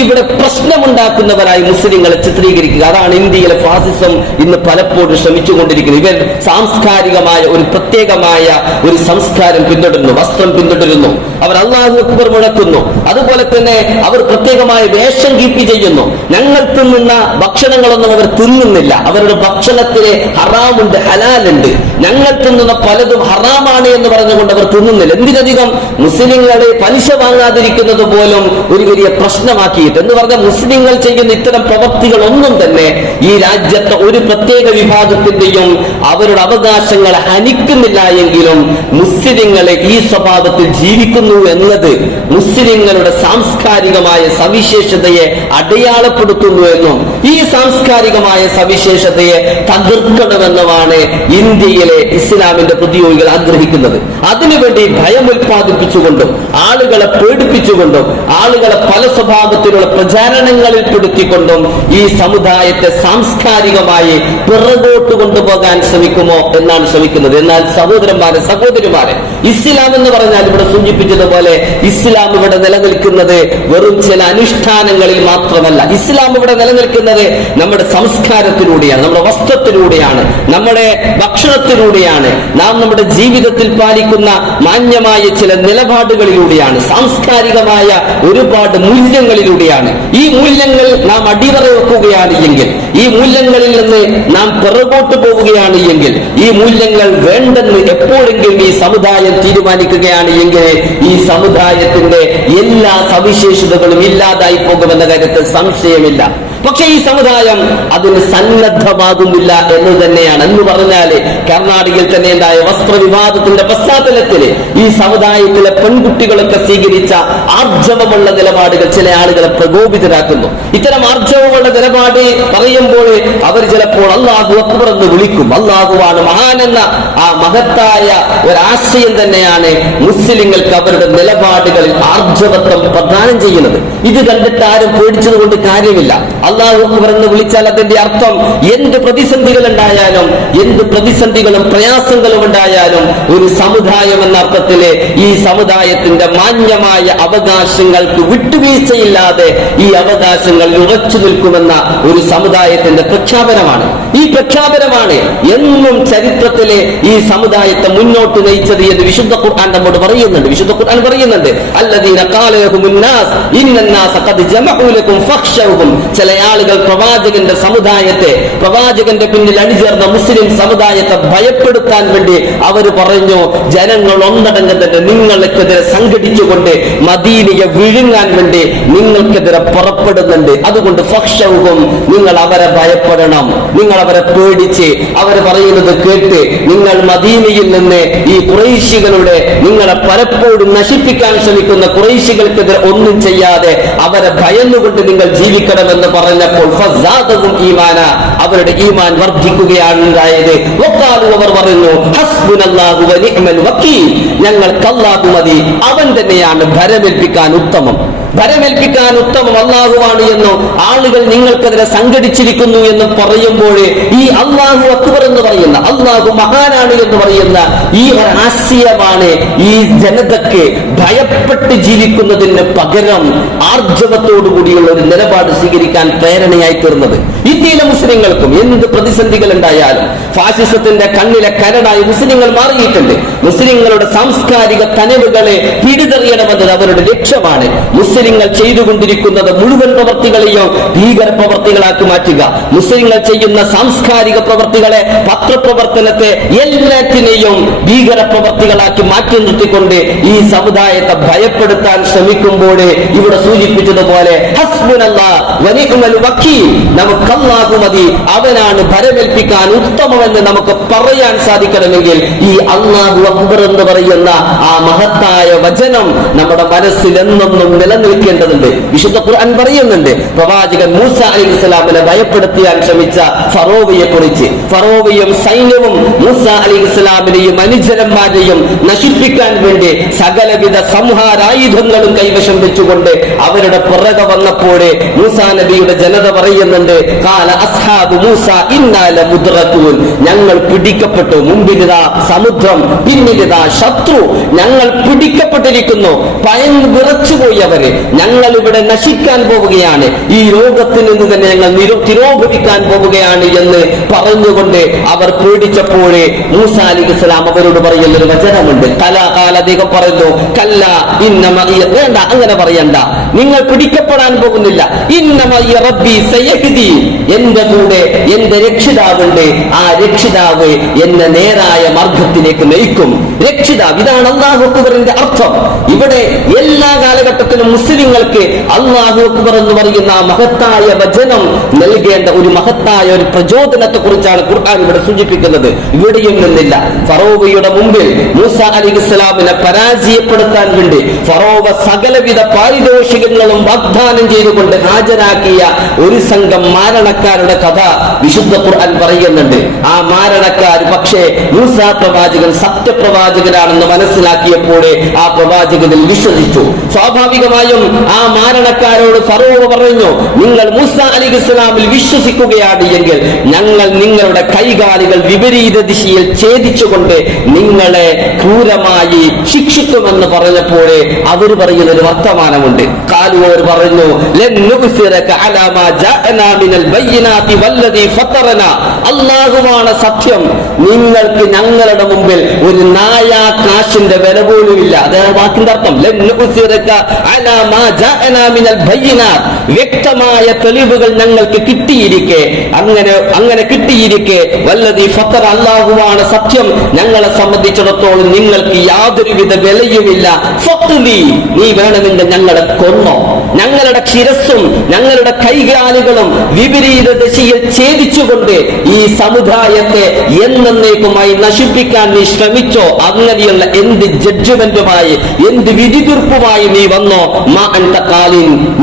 ഇവിടെ പ്രശ്നമുണ്ടാക്കുന്നവരായി മുസ്ലിങ്ങളെ ചിത്രീകരിക്കുക. അതാണ് ഇന്ത്യയിലെ ഫാസിസം ഇന്ന് പലപ്പോഴും ശ്രമിച്ചുകൊണ്ടിരിക്കുന്നത്. ഇവർ സാംസ്കാരികമായ ഒരു പ്രത്യേകമായ ഒരു സംസ്കാരം പിന്തുടരുന്നു, വസ്ത്രം പിന്തുടരുന്നു, അവർ അല്ലാഹു അക്ബർ മുഴക്കുന്നു, അതുപോലെ തന്നെ അവർ പ്രത്യേകമായ വേഷം കീപ്പ് ചെയ്യുന്നു. ഞങ്ങൾ തിന്നുന്ന ഭക്ഷണങ്ങളൊന്നും അവർ തിന്നുന്നില്ല. അവരുടെ ഭക്ഷണത്തിന് ഹറാമുണ്ട്, ഹലാലുണ്ട്. ഞങ്ങൾ തിന്നുന്ന പലതും ഹറാമാണ് എന്ന് പറഞ്ഞുകൊണ്ട് അവർ തിന്നുന്നില്ല. എന്തിനധികം മുസ്ലിങ്ങളെ പലിശ വാങ്ങാതിരിക്കുന്നത് പോലും ഒരു വലിയ പ്രശ്നമാക്കിയിട്ട്, എന്ന് പറഞ്ഞാൽ മുസ്ലിങ്ങൾ ചെയ്യുന്ന ഇത്തരം പ്രവൃത്തികളൊന്നും തന്നെ ഈ രാജ്യത്തെ ഒരു പ്രത്യേക വിഭാഗത്തിന്റെയും അവരുടെ അവകാശങ്ങളെ ഹനിക്കുന്നില്ല എങ്കിലും മുസ്ലിങ്ങളെ ഈ സ്വഭാവത്തിൽ ജീവിക്കുന്നു എന്നത് മുസ്ലിങ്ങളുടെ സാംസ്കാരികമായ സവിശേഷതയെ അടയാളപ്പെടുത്തുന്നു എന്നും ഈ സാംസ്കാരികമായ സവിശേഷതയെ തകർക്കണമെന്നുമാണ് ഇന്ത്യയിലെ ഇസ്ലാമിന്റെ പ്രതിയോഗികൾ ആഗ്രഹിക്കുന്നത്. അതിനുവേണ്ടി ഭയം ഉൽപ്പാദിപ്പിച്ചുകൊണ്ടും ആളുകളെ പേടിപ്പിച്ചുകൊണ്ടും ആളുകളെ പല സ്വഭാവത്തിലുള്ള പ്രചാരണങ്ങളിൽ പെടുത്തിക്കൊണ്ടും ഈ സമുദായത്തെ സാംസ്കാരികമായി പിറകോട്ട് കൊണ്ടുപോകാൻ ശ്രമിക്കുമോ എന്നാണ് ശ്രമിക്കുന്നത്. എന്നാൽ സഹോദരിമാരെ, ഇസ്ലാം എന്ന് പറഞ്ഞാൽ ഇവിടെ സൂചിപ്പിച്ചതുപോലെ ഇസ്ലാം ഇവിടെ നിലനിൽക്കുന്നത് വെറും ചില അനുഷ്ഠാനങ്ങളിൽ മാത്രമല്ല. ഇസ്ലാം ഇവിടെ നിലനിൽക്കുന്നത് നമ്മുടെ സംസ്കാരത്തിലൂടെയാണ്, നമ്മുടെ വസ്ത്രത്തിലൂടെയാണ്, നമ്മുടെ ഭക്ഷണത്തിലൂടെയാണ്, നാം നമ്മുടെ ജീവിതത്തിൽ പാലിക്കുന്ന മാന്യമായ ചില നിലപാടുകളിലൂടെയാണ്, സാംസ്കാരികമായ ഒരുപാട് മൂല്യങ്ങളിലൂടെയാണ്. ഈ മൂല്യങ്ങൾ നാം അടിവര വെക്കുകയാണ് എങ്കിൽ, ഈ മൂല്യങ്ങളിൽ നിന്ന് നാം പിറകോട്ട് പോവുകയാണ് എങ്കിൽ, ഈ മൂല്യങ്ങൾ വേണ്ടെന്ന് എപ്പോഴെങ്കിലും ഈ സമുദായം തീരുമാനിക്കുകയാണ് എങ്കിൽ ഈ സമുദായത്തിന്റെ എല്ലാ സവിശേഷതകളും ഇല്ലാതായി പോകുമെന്ന കാര്യത്തിൽ സംശയമില്ല. പക്ഷെ ഈ സമുദായം അതിന് സന്നദ്ധമാകുന്നില്ല എന്ന് തന്നെയാണ്. എന്ന് പറഞ്ഞാല് കർണാടകയിൽ തന്നെ ഉണ്ടായ വസ്ത്രവിവാദത്തിന്റെ പശ്ചാത്തലത്തിൽ ഈ സമുദായത്തിലെ പെൺകുട്ടികളൊക്കെ സ്വീകരിച്ച ആർജവമുള്ള നിലപാടുകൾ ചില ആളുകളെ പ്രകോപിതരാക്കുന്നു. ഇത്തരം ആർജവമുള്ള നിലപാട് പറയുമ്പോൾ അവർ ചിലപ്പോൾ അല്ലാഹു അക്ബർ എന്ന് വിളിക്കും. അല്ലാഹുവാണ് മഹാൻ എന്ന ആ മഹത്തായ ഒരാശയം തന്നെയാണ് മുസ്ലിങ്ങൾക്ക് അവരുടെ നിലപാടുകളിൽ ആർജവത്വം പ്രദാനം ചെയ്യുന്നത്. ഇത് കണ്ടിട്ട് ആരും പേടിച്ചത് കൊണ്ട് കാര്യമില്ല. അല്ലാഹു അക്ബർ എന്ന് വിളിച്ചാൽ അതിന്റെ അർത്ഥം എന്ത് പ്രതിസന്ധികൾ ഉണ്ടായാലും, എന്ത് പ്രതിസന്ധികളും പ്രയാസങ്ങളും ഉണ്ടായാലും ഒരു സമുദായം എന്ന അർത്ഥത്തില് ഈ സമുദായത്തിന്റെ മാന്യമായ അവകാശങ്ങൾക്ക് വിട്ടുവീഴ്ചയില്ലാതെ ഈ അവകാശങ്ങളിൽ ഉറച്ചു നിൽക്കുമെന്ന ഒരു സമുദായത്തിന്റെ പ്രഖ്യാപനമാണ്. ഈ പ്രഖ്യാപനമാണ് എന്നും ചരിത്രത്തിലെ ഈ സമുദായത്തെ മുന്നോട്ട് നയിച്ചത് എന്ന് വിശുദ്ധ ഖുർആൻ നമ്മോട് പറയുന്നുണ്ട്. വിശുദ്ധ ഖുർആൻ പറയുന്നുണ്ട്, അല്ലദീന ഖാല ലഹുമുന്നാസ് ഇന്നന്നാസ ഖദ് ജമഉ ലക്കും ഫഖ്ശൗഹും. ചില ആളുകൾ പ്രവാചകന്റെ സമുദായത്തെ, പ്രവാചകന്റെ പിന്നിൽ അണിചേർന്ന മുസ്ലിം സമുദായത്തെ ഭയപ്പെടുത്താൻ വേണ്ടി അവർ പറഞ്ഞു, ജനങ്ങൾ ഒന്നടങ്കം തന്നെ നിങ്ങൾക്കെതിരെ സംഘടിച്ചുകൊണ്ട് മദീനയെ വിഴുങ്ങാൻ വേണ്ടി നിങ്ങൾക്കെതിരെ പുറപ്പെടുന്നുണ്ട്. അതുകൊണ്ട് ഫഖ്ശൗഹും, നിങ്ങൾ അവരെ ഭയപ്പെടണം, നിങ്ങൾ അവരെ പേടിച്ച് അവർ പറയുന്നത് കേട്ട് നിങ്ങൾ മദീനയിൽ നിന്ന് ഈ ഖുറൈശികളുടെ, നിങ്ങളെ പലപ്പോഴും നശിപ്പിക്കാൻ ശ്രമിക്കുന്ന ഖുറൈശികൾക്കെതിരെ ഒന്നും ചെയ്യാതെ അവരെ ഭയന്നുകൊണ്ട് നിങ്ങൾ ജീവിക്കണമെന്ന് പറഞ്ഞപ്പോൾ ഫസാദഹും ഈമാന, അവരുടെ ഈമാൻ വർദ്ധിക്കുകയാണ് ഉണ്ടായത്. വഖാലു, അവർ പറഞ്ഞു, ഹസ്ബുനല്ലാഹു വ നിഅ്മൽ വക്കീൽ, ഞങ്ങൾക്ക് അല്ലാഹു മതി, അവൻ തന്നെയാണ് ഭരമേൽപ്പിക്കാൻ ഉത്തമം. ഭരമേൽപ്പിക്കാൻ ഉത്തമം അല്ലാഹുവാണ് എന്നും ആളുകൾ നിങ്ങൾക്കെതിരെ സംഘടിച്ചിരിക്കുന്നു എന്നും പറയുമ്പോൾ ഈ അല്ലാഹു അക്ബർ എന്ന് പറയുന്ന, അല്ലാഹു മഹാനാണ് എന്ന് പറയുന്ന ഈ ഒരു ആശയമാണ് ഈ ജനതയ്ക്ക് ഭയപ്പെട്ട് ജീവിക്കുന്നതിന് പകരം ആർജവത്തോടു കൂടിയുള്ള ഒരു നിലപാട് സ്വീകരിക്കാൻ പ്രേരണയായി തീർന്നത്. ഇന്ത്യയിലെ മുസ്ലിങ്ങൾക്കും എന്ത് പ്രതിസന്ധികൾ ഉണ്ടായാലും ഫാസിസത്തിന്റെ കണ്ണിലെ കരടായി മുസ്ലിങ്ങൾ മാറിയിട്ടുണ്ട്. മുസ്ലിങ്ങളുടെ സാംസ്കാരിക കനവുകളെ പിടിതെറിയണമെന്നത് അവരുടെ ലക്ഷ്യമാണ്. മുസ്ലിങ്ങൾ ചെയ്തുകൊണ്ടിരിക്കുന്നത് മുഴുവൻ പ്രവർത്തികളെയും ഭീകര പ്രവർത്തികളാക്കി മാറ്റുക, മുസ്ലിങ്ങൾ ചെയ്യുന്ന സാംസ്കാരിക പ്രവർത്തികളെ, പത്രപ്രവർത്തനത്തെ, എല്ലാറ്റിനെയും ഭീകര പ്രവർത്തികളാക്കി മാറ്റി നിർത്തിക്കൊണ്ട് ഈ സമുദായത്തെ ഭയപ്പെടുത്താൻ ശ്രമിക്കുമ്പോൾ ഇവിടെ സൂചിപ്പിച്ചതുപോലെ ഹസ്ബുനല്ലാഹ് വ നിഅ്മൽ വക്കീൽ, നമുക്ക് അല്ലാഹു മതി, അവനാണ് ഭരമേൽപ്പിക്കാൻ ഉത്തമമെന്ന് നമുക്ക് പറയാൻ സാധിക്കണമെങ്കിൽ ഈ അല്ലാഹു അക്ബർ എന്ന് പറയുന്ന ആ മഹത്തായ വചനം നമ്മുടെ മനസ്സിൽ എന്നെന്നും നിലനിൽക്കേണ്ടതുണ്ട്. വിശുദ്ധ ഖുർആൻ പറയുന്നുണ്ട്, പ്രവാചകൻ മൂസ അലൈഹിസ്സലാമിനെ ഭയപ്പെടുത്താൻ ശ്രമിച്ച ഫറോവയെ കുറിച്ച്. ഫറോവയും സൈന്യവും മൂസ അലൈഹിസ്സലാമിനെയും അനുചരന്മാരെയും നശിപ്പിക്കാൻ വേണ്ടി സകലവിധ സംഹാരായുധങ്ങളും കൈവശം വെച്ചുകൊണ്ട് അവരുടെ പുറകെ വന്നപ്പോഴേ മൂസാ നബിയുടെ ജനത പറയുന്നുണ്ട്, ഖാല അസ്ഹാബു മൂസ ഇന്നാ ലമുദ്റകൂൻ, ഞങ്ങൾ പിടിക്കപ്പെട്ടു, മുമ്പിലിതാ സമുദ്രം, പിന്നിലിതാ ശത്രു, ഞങ്ങൾ പിടിക്കപ്പെട്ടിരിക്കുന്നു, ഭയന്ന് വിറച്ചുപോയി അവര്, ഞങ്ങൾ ഇവിടെ നശിക്കാൻ പോവുകയാണ്, ഈ ലോകത്തിൽ നിന്ന് തന്നെ ഞങ്ങൾ തിരോഭവിക്കാൻ പോവുകയാണ് എന്ന് പറഞ്ഞുകൊണ്ട് അവർ പേടിച്ചപ്പോഴേ മൂസ അലൈഹിസ്സലാം അവരോട് പറയുന്നൊരു വചനമുണ്ട്. അദ്ദേഹം പറയുന്നു, കല്ല ഇന്നമഇ, വേണ്ട, അങ്ങനെ പറയണ്ട, നിങ്ങൾ പിടിക്കപ്പെടാൻ പോകുന്നില്ല, ഇന്നമഇ റബ്ബി സയഹ്ദി, എന്റെ കൂടെ എന്റെ രക്ഷിതാവുണ്ട്, ആ രക്ഷിതാവ് എന്നെ നേരായ മാർഗത്തിലേക്ക് നയിക്കും. രക്ഷിതാവ്, ഇതാണ് അല്ലാഹു അക്ബറിന്റെ അർത്ഥം. ഇവിടെ എല്ലാ കാലഘട്ടത്തിലും മുസ്ലിങ്ങൾക്ക് അല്ലാഹു അക്ബർ എന്ന് പറയുന്ന മഹത്തായ വചനം നൽകേണ്ട ഒരു മഹത്തായ ഒരു പ്രചോദനത്തെ കുറിച്ചാണ് ഖുർആൻ ഇവിടെ സൂചിപ്പിക്കുന്നത്. ഇവിടെയും നിന്നില്ല. ഫറോവയുടെ മുമ്പിൽ മൂസ അലൈഹിസ്സലാമിനെ പരാജയപ്പെടുത്താൻ വേണ്ടി ഫറോവ സകലവിധ പാരിതോഷികങ്ങളും വാഗ്ദാനം ചെയ്തുകൊണ്ട് ഹാജരാക്കിയ ഒരു സംഘം മാരണക്കാരുടെ കഥ വിശുദ്ധ ഖുർആൻ പറയുന്നുണ്ട്. ആ മാരണക്കാർ പക്ഷേ മൂസ പ്രവാചകൻ സത്യപ്രവാചകനാണെന്ന് മനസ്സിലാക്കിയപ്പോഴേ ആ പ്രവാചകനിൽ വിശ്വസിച്ചു. സ്വാഭാവികമായും ആ മാരണക്കാരോട് ഫറോവ പറഞ്ഞു, നിങ്ങൾ മൂസ അലൈഹിസ്സലാമിൽ വിശ്വസിക്കുകയാണ് എങ്കിൽ ഞങ്ങൾ നിങ്ങളുടെ കൈകാലുകൾ വിപരീത ദിശയിൽ ഛേദിച്ചുകൊണ്ട് നിങ്ങളെ ക്രൂരമായി ശിക്ഷിക്കുമെന്ന് പറഞ്ഞപ്പോഴേ അവർ പറയുന്ന ഒരു വർത്തമാനമുണ്ട്. കാലു അവർ പറഞ്ഞു, അല്ലാഹുവാണ് സത്യം, നിങ്ങൾക്ക് ഞങ്ങളുടെ മുമ്പിൽ ഒരു നായാകാശിന്റെ വില പോലുമില്ല. അതാണ് വാക്കിന്റെ അർത്ഥം. വ്യക്തമായ തെളിവുകൾ ഞങ്ങൾക്ക് കിട്ടിയിരിക്കെ, അങ്ങനെ കിട്ടിയിരിക്കെ വല്ലദീ ഫത്തറ, അല്ലാഹുവാണ് സത്യം, ഞങ്ങളെ സംബന്ധിച്ചിടത്തോളം നിങ്ങൾക്ക് യാതൊരുവിധ വിലയുമില്ല. നീ വേണമെങ്കിൽ ഞങ്ങളെ കൊന്നോ, ഞങ്ങളുടെ ശിരസ്സും ഞങ്ങളുടെ കൈകാലുകളും വിപരീത ദിശയിൽ ഛേദിച്ചുകൊണ്ട് ഈ സമുദായത്തെ എന്നേക്കുമായി നശിപ്പിക്കാൻ നീ ശ്രമിച്ചോ, അങ്ങനെയുള്ള എന്ത് ജഡ്ജ്മെന്റുമായി എന്ത് വിധിതീർപ്പുമായി നീ വന്നോ,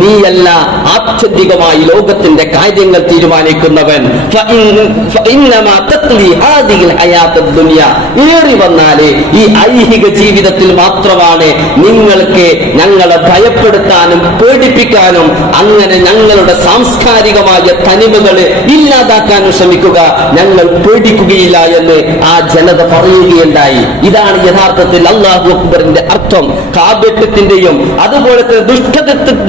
നീയല്ല ആത്യന്തികമായി ലോകത്തിന്റെ കാര്യങ്ങൾ തീരുമാനിക്കുന്നവൻ. ഏറി വന്നാലേ ഈ ഐഹിക ജീവിതത്തിൽ മാത്രമാണ് നിങ്ങൾക്ക് ഞങ്ങളെ ഭയപ്പെടുത്താനും പേടിപ്പിക്കാനും അങ്ങനെ ഞങ്ങളുടെ സാംസ്കാരികമായ തനിമകള് ഇല്ലാതാക്കാനും ശ്രമിക്കുക, ഞങ്ങൾ പേടിക്കുകയില്ല എന്ന് ആ ജനത പറയുകയുണ്ടായി. ഇതാണ് യഥാർത്ഥത്തിൽ അല്ലാഹു അക്ബറിന്റെ അർത്ഥം. കാപട്യത്തിന്റെയും അതുപോലെ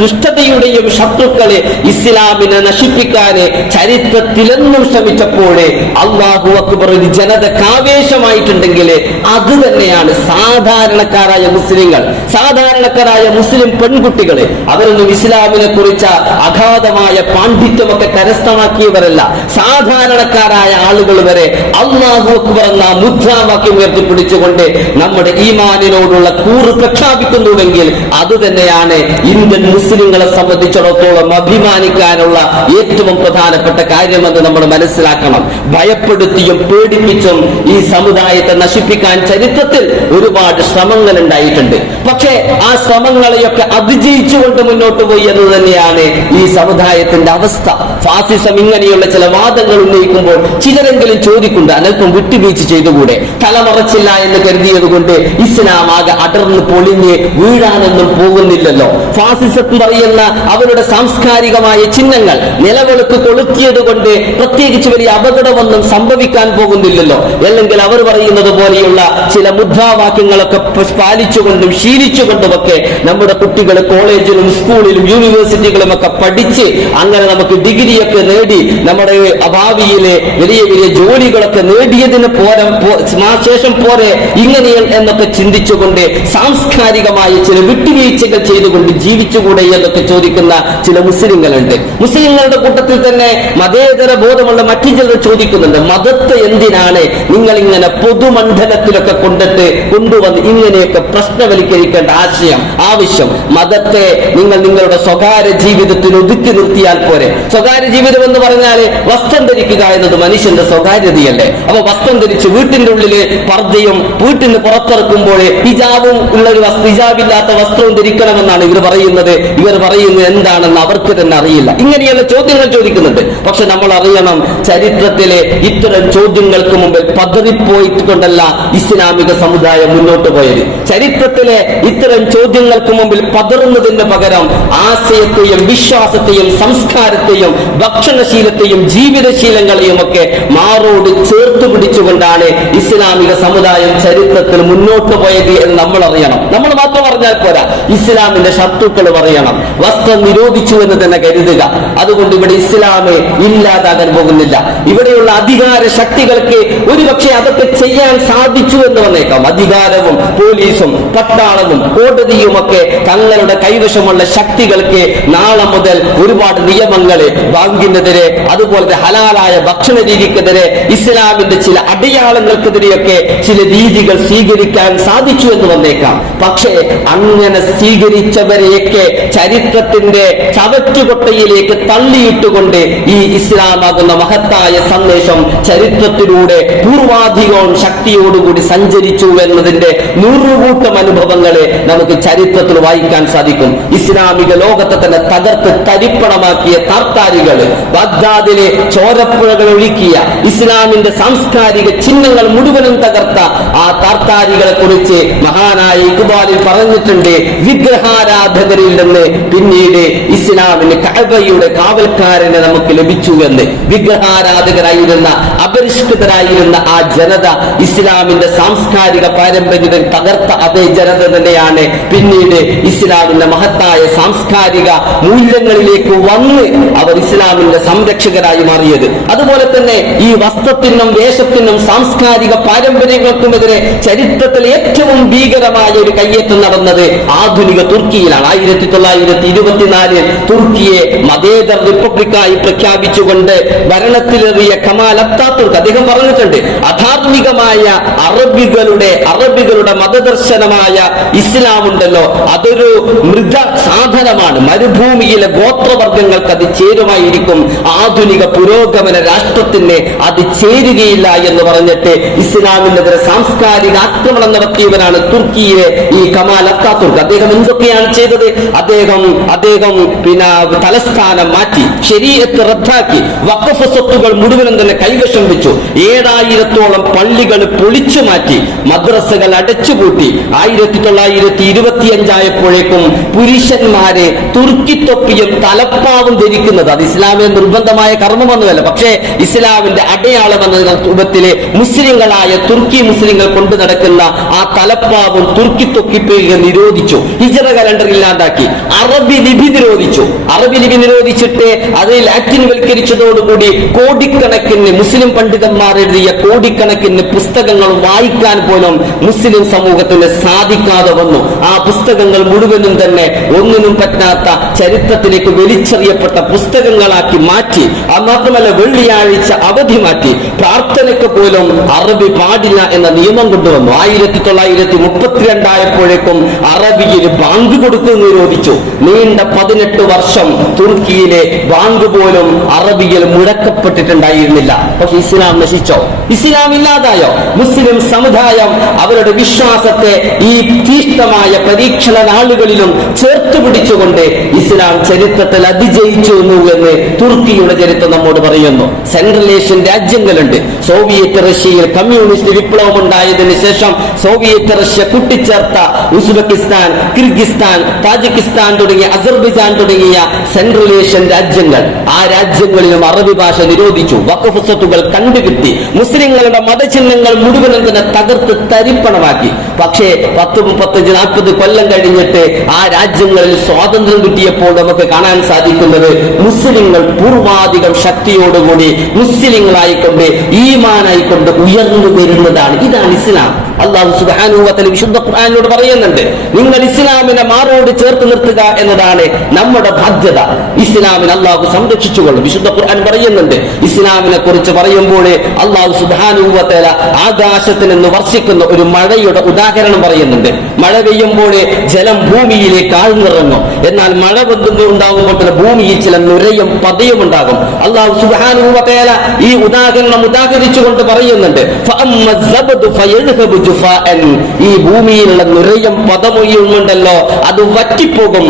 ദുഷ്ടതയുടെയും ശത്രുക്കളെ ഇസ്ലാമിനെ നശിപ്പിക്കാന് ചരിത്രത്തിലെന്നും ശ്രമിച്ചപ്പോഴേ അല്ലാഹു അക്ബർ ഒരു ജനതക്ക് ആവേശമായിട്ടുണ്ടെങ്കിൽ അത് തന്നെയാണ് സാധാരണക്കാരായ മുസ്ലിങ്ങൾ, സാധാരണക്കാരായ മുസ്ലിം പെൺകുട്ടികള്. അവരൊന്നും ഇസ്ലാമിനെ കുറിച്ച അഗാധമായ പാണ്ഡിത്യമൊക്കെ കരസ്ഥമാക്കിയവരല്ല. സാധാരണക്കാരായ ആളുകൾ വരെ അല്ലാഹു അക്ബർ എന്ന മുദ്രാവാക്യം ഉയർത്തിപ്പിടിച്ചുകൊണ്ട് നമ്മുടെ ഈമാനിനോടുള്ള കൂറ് പ്രഖ്യാപിക്കുന്നുവെങ്കിൽ അത് തന്നെയാണ് ഇന്ത്യൻ മുസ്ലിങ്ങളെ സംബന്ധിച്ചിടത്തോളം അഭിമാനിക്കാനുള്ള ഏറ്റവും പ്രധാനപ്പെട്ട കാര്യമെന്ന് നമ്മൾ മനസ്സിലാക്കണം. ഭയപ്പെടുത്തിയും പേടിപ്പിച്ചും ഈ സമുദായത്തെ നശിപ്പിക്കാൻ ചരിത്രത്തിൽ ഒരുപാട് ശ്രമങ്ങൾ ഉണ്ടായിട്ടുണ്ട്. പക്ഷേ ആ ശ്രമങ്ങളെയൊക്കെ അതിജയിച്ചുകൊണ്ട് മുന്നോട്ട് പോയി എന്ന് തന്നെയാണ് ഈ സമുദായത്തിന്റെ അവസ്ഥ. ഫാസിസം ഇങ്ങനെയുള്ള ചില വാദങ്ങൾ ഉന്നയിക്കുമ്പോൾ ചിലരെങ്കിലും ചോദിക്കുന്നുണ്ട്, അനൽപ്പം വിട്ടുവീഴ്ച ചെയ്തുകൂടെ, തലമറച്ചില്ല എന്ന് കരുതിയത് കൊണ്ട് ഇസ്ലാം ആകെ അടർന്ന് പൊളിഞ്ഞ് വീഴാനൊന്നും പോകുന്നില്ലല്ലോ. ഫാസിസത്തിൽ പറയുന്ന അവരുടെ സാംസ്കാരികമായ ചിഹ്നങ്ങൾ നിലവിളക്ക് കൊളുത്തിയത് കൊണ്ട് പ്രത്യേകിച്ച് വലിയ അപകടമൊന്നും സംഭവിക്കാൻ പോകുന്നില്ലല്ലോ. അല്ലെങ്കിൽ അവർ പറയുന്നത് പോലെയുള്ള ചില മുദ്രാവാക്യങ്ങളൊക്കെ പാലിച്ചുകൊണ്ടും ശീലിച്ചുകൊണ്ടുമൊക്കെ നമ്മുടെ കുട്ടികൾ കോളേജിലും സ്കൂളിലും യൂണിവേഴ്സിറ്റികളും ഒക്കെ പഠിച്ച് അങ്ങനെ നമുക്ക് ഡിഗ്രിയൊക്കെ നേടി നമ്മുടെ ഭാവിയിലെ വലിയ വലിയ ജോലികളൊക്കെ നേടിയതിന് ശേഷം പോരെ ഇങ്ങനെ എന്നൊക്കെ ചിന്തിച്ചുകൊണ്ട് സാംസ്കാരികമായ ചില വിട്ടുവീഴ്ചകൾ ചെയ്തുകൊണ്ട് ജീവിച്ചുകൂടെ എന്നൊക്കെ ചോദിക്കുന്ന ചില മുസ്ലിങ്ങളുണ്ട്. മുസ്ലിങ്ങളുടെ കൂട്ടത്തിൽ തന്നെ മതേതര ബോധമുള്ള മറ്റു ചിലർ ചോദിക്കുന്നുണ്ട്, മതത്തെ എന്തിനാണ് നിങ്ങൾ ഇങ്ങനെ പൊതുമണ്ഡലത്തിലൊക്കെ കൊണ്ടുവന്ന് ഇങ്ങനെയൊക്കെ പ്രശ്നവൽക്കരിക്കേണ്ട ആവശ്യം? മതത്തെ നിങ്ങൾ നിങ്ങളുടെ സ്വകാര്യ ജീവിതത്തിൽ ഒതുക്കി നിർത്തിയാൽ പോരെ. സ്വകാര്യ ജീവിതം എന്ന് പറഞ്ഞാൽ വസ്ത്രം ധരിക്കുക എന്നത് മനുഷ്യന്റെ സ്വകാര്യതയല്ലേ. അപ്പൊ വസ്ത്രം ധരിച്ച് വീട്ടിന്റെ ഉള്ളില് പർദ്ദയും വീട്ടിന് പുറത്തിറക്കുമ്പോൾ ഹിജാബും ഉള്ള ഒരു ഹിജാബില്ലാത്ത വസ്ത്രവും ധരിക്കണമെന്നാണ് ഇവർ പറയുന്നത് എന്താണെന്ന് അവർക്ക് തന്നെ അറിയില്ല. ഇങ്ങനെയുള്ള ചോദ്യങ്ങൾ ചോദിക്കുന്നുണ്ട്. പക്ഷെ നമ്മൾ അറിയണം, ചരിത്രത്തിലെ ഇത്തരം ചോദ്യങ്ങൾക്ക് മുമ്പിൽ പതറിപ്പോയിക്കൊണ്ടല്ല ഇസ്ലാമിക സമുദായം മുന്നോട്ട് പോയത്. ചരിത്രത്തിലെ ഇത്തരം ചോദ്യങ്ങൾക്ക് മുമ്പിൽ പതറുന്നതിന് പകരം ആശയത്തെയും വിശ്വാസത്തെയും സംസ്കാരത്തെയും ഭക്ഷണശീലത്തെയും ജീവിതശീലങ്ങളെയും ഒക്കെ മാറോട് ചേർത്ത് പിടിച്ചുകൊണ്ടാണ് ഇസ്ലാമിക സമുദായം ചരിത്രത്തിൽ മുന്നോട്ട് പോയത് എന്ന് നമ്മൾ അറിയണം. നമ്മൾ മാത്രം പറഞ്ഞാൽ പോരാ, ഇസ്ലാമിന്റെ ശത്രുക്കൾ പറയണം. വസ്ത്രം നിരോധിച്ചു എന്ന് തന്നെ കരുതുക, അതുകൊണ്ട് ഇവിടെ ഇസ്ലാമ് ഇല്ലാതാകാൻ പോകുന്നില്ല. ഇവിടെയുള്ള അധികാര ശക്തികൾക്ക് ഒരുപക്ഷെ അതൊക്കെ ചെയ്യാൻ സാധിച്ചു എന്ന് വന്നേക്കാം. അധികാരവും പോലീസും പട്ടാളവും കോടതിയും ഒക്കെ തങ്ങളുടെ കൈവശമുള്ള ശക്തികൾക്ക് നാളെ മുതൽ ഒരുപാട് നിയമങ്ങള് ബാങ്കിനെതിരെ അതുപോലെ ഹലാലായ ഭക്ഷണ രീതിക്കെതിരെ ഇസ്ലാമിന്റെ ചില അടയാളങ്ങൾക്കെതിരെയൊക്കെ ചില രീതികൾ സ്വീകരിക്കാൻ സാധിച്ചു എന്ന് വന്നേക്കാം. പക്ഷേ അങ്ങനെ സ്വീകരിച്ചവരെയൊക്കെ ചരിത്രത്തിന്റെ ചവറ്റുകൊട്ടയിലേക്ക് തള്ളിയിട്ടുകൊണ്ട് ഈ ഇസ്ലാമാകുന്ന മഹത്തായ സന്ദേശം ചരിത്രത്തിലൂടെ പൂർവാധികവും ശക്തിയോടുകൂടി സഞ്ചരിച്ചു എന്നതിന്റെ നൂറുകൂട്ടം അനുഭവങ്ങളെ നമുക്ക് ചരിത്രത്തിൽ വായിക്കാൻ സാധിക്കും. ഇസ്ലാമിക ലോകത്തെ തന്നെ തകർത്ത് തരിപ്പണമാക്കിയ താർത്താരികൾ, ബാഗ്ദാദിലെ ചോരപ്പുഴകൾ ഒഴുക്കിയ ഇസ്ലാമിന്റെ സാംസ്കാരിക ചിഹ്നങ്ങൾ മുഴുവനും തകർത്ത ആ താർത്താരികളെ കുറിച്ച് മഹാനായ ഇഖ്ബാലിൽ പറഞ്ഞിട്ടുണ്ട്, വിഗ്രഹാരാധകരിൽ നിന്ന് പിന്നീട് ഇസ്ലാമിന് കഅബയുടെ കാവൽക്കാരനെ നമുക്ക് ലഭിച്ചു എന്ന്. വിഗ്രഹാരാധകരായിരുന്ന അപരിഷ്കൃതരായിരുന്ന ആ ജനത ഇസ്ലാമിന്റെ സാംസ്കാരിക പാരമ്പര്യത്തെ തകർത്ത അതേ ജനത തന്നെയാണ് പിന്നീട് ഇസ്ലാമിന്റെ മഹത്തായ സാംസ്കാരിക മൂല്യങ്ങളിലേക്ക് വന്ന് അവർ ഇസ്ലാമിന്റെ സംരക്ഷകരായി മാറിയത്. അതുപോലെ തന്നെ ഈ വസ്ത്രത്തിനും വേഷത്തിനും സാംസ്കാരിക പാരമ്പര്യങ്ങൾക്കുമെതിരെ ചരിത്രത്തിൽ ഏറ്റവും ഭീകരമായ ഒരു കയ്യേറ്റം നടന്നത് ആധുനിക തുർക്കിയിലാണ്. 1924 തുർക്കിയെ മതേതര റിപ്പബ്ലിക്കായി പ്രഖ്യാപിച്ചു സ്ഥാപിച്ചുകൊണ്ട് ഭരണത്തിലേറിയ കമാൽ അത്താതുർക്ക് അദ്ദേഹം പറഞ്ഞിട്ടുണ്ട്, അധാർമികമായ അറബികളുടെ മതദർശനമായ ഇസ്ലാം ഉണ്ടല്ലോ, അതൊരു മൃത സാധനമാണ്, മരുഭൂമിയിലെ ഗോത്രവർഗങ്ങൾക്ക് അത് ചേരുമായിരിക്കും, ആധുനിക പുരോഗമന രാഷ്ട്രത്തിന് അത് ചേരുകയില്ല എന്ന് പറഞ്ഞിട്ട് ഇസ്ലാമിനെതിരെ സാംസ്കാരിക ആക്രമണം നടത്തിയവനാണ് തുർക്കിയിലെ ഈ കമാൽ അത്താതുർക്ക്. അദ്ദേഹം എന്തൊക്കെയാണ് ചെയ്തത്? അദ്ദേഹം പിന്നെ തലസ്ഥാനം മാറ്റി, ശരീഅത്ത് റദ്ദാക്കി, വഖഫ് സ്വത്തുകൾ മുഴുവനും തന്നെ കൈവശം വെച്ചു, 7000-ഓളം പള്ളികൾ പൊളിച്ചു മാറ്റി, മദ്രസകൾ അടച്ചുപൂട്ടി. 1925 ആയപ്പോഴേക്കും പുരുഷന്മാരെ തുർക്കി തൊപ്പിയും തലപ്പാവും ധരിക്കുന്നത്, അത് ഇസ്ലാമിലെ നിർബന്ധമായ കർമ്മമൊന്നുമല്ല, പക്ഷേ ഇസ്ലാമിന്റെ അടയാളം എന്ന രൂപത്തിലെ മുസ്ലിങ്ങളായ തുർക്കി മുസ്ലിങ്ങൾ കൊണ്ടു നടക്കുന്ന ആ തലപ്പാവും തുർക്കി തൊപ്പിയും നിരോധിച്ചു. ഹിജ്റ കലണ്ടർ ഇല്ലാതാക്കി. അറബി ലിപി നിരോധിച്ചിട്ട് അത് ലാറ്റിൻ വൽക്കരിച്ചതോടുകൂടി കോടിക്കണക്കിന് മുസ്ലിം പണ്ഡിതന്മാർ എഴുതിയ കോടിക്കണക്കിന് പുസ്തകങ്ങൾ വായിക്കാൻ പോലും മുസ്ലിം സമൂഹത്തിന് സാധിക്കാതെ വന്നു. ആ പുസ്തകങ്ങൾ മുഴുവനും തന്നെ ഒന്നിനും പറ്റാത്ത ചരിത്രത്തിലേക്ക് വലിച്ചെറിയപ്പെട്ട പുസ്തകങ്ങളാക്കി മാറ്റി. മാത്രമല്ല, വെള്ളിയാഴ്ച അവധി മാറ്റി, പ്രാർത്ഥനയ്ക്ക് പോലും അറബി പാടില്ല എന്ന നിയമം കൊണ്ടുവന്നു. 1932 ആയപ്പോഴേക്കും അറബിയിൽ ബാങ്ക് കൊടുക്കുന്നത് നിരോധിച്ചു. നീണ്ട 18 വർഷം തുർക്കിയിലെ ബാങ്ക് പോലും അറബിയിൽ മുഴക്കപ്പെട്ടിട്ടുണ്ടായിരുന്നില്ല. പക്ഷെ ഇസ്ലാം നശിച്ചോ? ഇസ്ലാം ഇല്ലാതായോ? മുസ്ലിം സമുദായം അവരുടെ വിശ്വാസത്തെ ഈ തീഷ്ണമായ പരീക്ഷണ നാളുകളിലും ചേർത്ത് പിടിച്ചുകൊണ്ട് ഇസ്ലാം ചരിത്രത്തിൽ അതിജയിച്ചു എന്ന് തുർക്കിയുടെ ചരിത്രം നമ്മോട് പറയുന്നു. സെൻട്രൽ ഏഷ്യൻ രാജ്യങ്ങളുണ്ട്. സോവിയറ്റ് റഷ്യയിൽ കമ്മ്യൂണിസ്റ്റ് വിപ്ലവം ഉണ്ടായതിനു ശേഷം സോവിയറ്റ് റഷ്യ കൂട്ടിച്ചേർത്ത ഉസ്ബെക്കിസ്ഥാൻ, കിർഗിസ്ഥാൻ, താജിക്കിസ്ഥാൻ തുടങ്ങിയ അസർബൈജാൻ തുടങ്ങിയ സെൻട്രൽ ഏഷ്യൻ രാജ്യങ്ങൾ, ആ രാജ്യങ്ങളിലും അറബി ഭാഷ നിരോധിച്ചു. വഖഫ് സ്വത്തുകൾ കണ്ടുകിട്ടി. മുസ്ലിങ്ങളുടെ മതചിഹ്നങ്ങൾ മുഴുവനും തന്നെ തകർത്ത് തരിപ്പണമാക്കി. പക്ഷേ 10-35-40 കൊല്ലം കഴിഞ്ഞിട്ട് ആ രാജ്യങ്ങളിൽ സ്വാതന്ത്ര്യം കിട്ടിയപ്പോൾ നമുക്ക് കാണാൻ സാധിക്കുന്നത് മുസ്ലിങ്ങൾ പൂർവാധികം ശക്തിയോടുകൂടി മുസ്ലിങ്ങളായിക്കൊണ്ട് ഈമാനായിക്കൊണ്ട് ഉയർന്നു വരുന്നതാണ്. ഇതാണ് ഇസ്ലാം. അല്ലാഹു സുബ്ഹാനഹു വ തആല വിശുദ്ധ ഖുർആനിലൂടെ പറയുന്നുണ്ട്, നിങ്ങൾ ഇസ്ലാമിനെ മാറോട് ചേർത്ത് നിർത്തുക എന്നതാണ് നമ്മുടെ ബാധ്യത. ഇസ്ലാമിനെ അല്ലാഹു സംരക്ഷിച്ചുകൊള്ളും. വിശുദ്ധ ഖുർആൻ പറയുന്നുണ്ട്, ഇസ്ലാമിനെ കുറിച്ച് പറയുമ്പോൾ അല്ലാഹു സുബ്ഹാനഹു വ തആല ആകാശത്തിൽ നിന്ന് വർഷിക്കുന്ന ഒരു മഴയുടെ ഉദാഹരണം പറയുന്നുണ്ട്. മഴ പെയ്യുമ്പോൾ ജലം ഭൂമിയിലേക്ക് ആഴ്ന്നിറങ്ങും. എന്നാൽ മഴ ഉണ്ടാകുമ്പോൾ തന്നെ ഭൂമിയിൽ ചില നുരയും പതയും ഉണ്ടാകും. അല്ലാഹു സുബ്ഹാനഹു വ തആല ഈ ഉദാഹരണം ഉദാഹരിച്ചുകൊണ്ട് പറയുന്നുണ്ട്, ഈ ഭൂമിയിലുള്ള നുരയും പദമുണ്ടല്ലോ അത് വറ്റിപ്പോകും.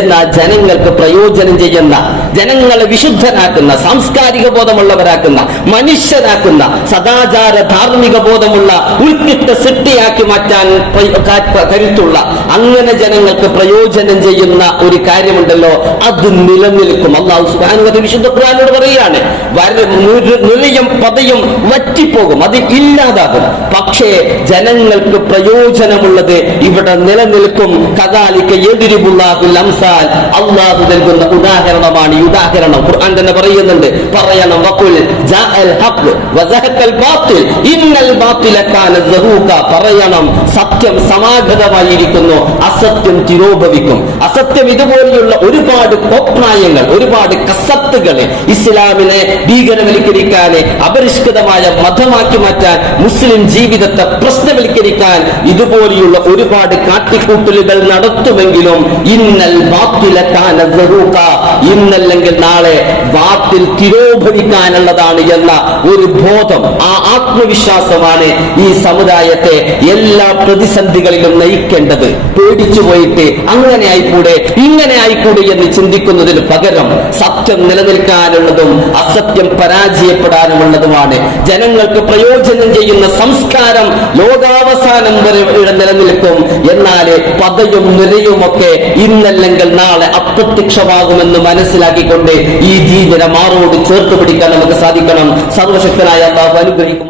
എന്നാൽ ജനങ്ങൾക്ക് പ്രയോജനം ചെയ്യുന്ന, ജനങ്ങളെ വിശുദ്ധരാക്കുന്ന, സാംസ്കാരിക ബോധമുള്ളവരാക്കുന്ന, മനുഷ്യരാക്കുന്ന, സദാചാര ധാർമ്മിക ബോധമുള്ള ഉൾക്കിട്ട സൃഷ്ടിയാക്കി മാറ്റാൻ കരുത്തുള്ള, അങ്ങനെ ജനങ്ങൾക്ക് പ്രയോജനം ചെയ്യുന്ന ഒരു കാര്യമുണ്ടല്ലോ, അത് നിലനിൽക്കും. അല്ലാഹു സുബ്ഹാനഹു വ തആല വിശുദ്ധ ഖുർആനിലൂടെ പറയുകയാണ്, നുരയും പതയും വറ്റിപ്പോകും, അത് ഇല്ലാതാകും. പക്ഷേ ജനങ്ങൾക്ക് പ്രയോജനമുള്ളത് ഇവിടെ നിലനിൽക്കും. കദാലിക യദ്രിബുല്ലാഹുൽ അംസാൽ, അല്ലാഹു നൽകുന്ന ഉദാഹരണമാണ് ഈ ഉദാഹരണം. ഖുർആൻ തന്നെ പറയുന്നുണ്ട്, പറയണം, വഖുൽ ജാഅൽ ഹഖ് വസഹഖൽ ബാത്തിൽ ഇന്നൽ ബാത്തില കാന സഹൂക, പറയണം സത്യം സമാഗതമായിരിക്കുന്നു, അസത്യം തിരോഭവിക്കും. അസത്യം ഇതുപോലെയുള്ള ഒരുപാട് കോപ്രായങ്ങൾ, ഒരുപാട് കസത്തുകൾ ഇസ്ലാമിനെ ഭീകരവൽക്കരിക്കാൻ, അപരിഷ്കൃതമായ മതമാക്കി മാറ്റാൻ, മുസ്ലിം ജീവിതത്തെ പ്രശ്നവൽക്കരിക്കാൻ ഇതുപോലെയുള്ള ഒരുപാട് കാട്ടിക്കൂട്ടലുകൾ നടത്തുമെങ്കിലും ഇന്നൽ ബാത്തില കാന സഹൂക, ഇന്നല്ലെങ്കിൽ നാളെ ബാത്തിൽ തിരോഭവിക്കാനുള്ളതാണ് എന്ന ഒരു ബോധം, ആ ആത്മവിശ്വാസമാണ് ഈ സമുദായത്തെ എല്ലാ പ്രതിസന്ധികളിലും നയിക്കേണ്ടത്. പേടിച്ചു പോയിട്ട് അങ്ങനെ ആയിക്കൂടെ, ഇങ്ങനെ ആയിക്കൂടെ എന്ന് ചിന്തിക്കുന്നതിന് പകരം സത്യം നിലനിൽക്കാനുള്ളതും അസത്യം പരാജയപ്പെടാനുമുള്ളതുമാണ്. ജനങ്ങൾക്ക് പ്രയോജനം ചെയ്യുന്ന സംസ്കാരം ലോകാവസാനം വരെ ഇവിടെ നിലനിൽക്കും. എന്നാൽ പതയും നിരയുമൊക്കെ ഇന്നല്ലെങ്കിൽ നാളെ അപ്രത്യക്ഷമാകുമെന്ന് മനസ്സിലാക്കിക്കൊണ്ട് ഈ ദീനിനെ മാറോട് ചേർത്ത് പിടിക്കാൻ നമുക്ക് സാധിക്കണം. സർവശക്തനായ അല്ലാഹു അനുഗ്രഹിക്കും.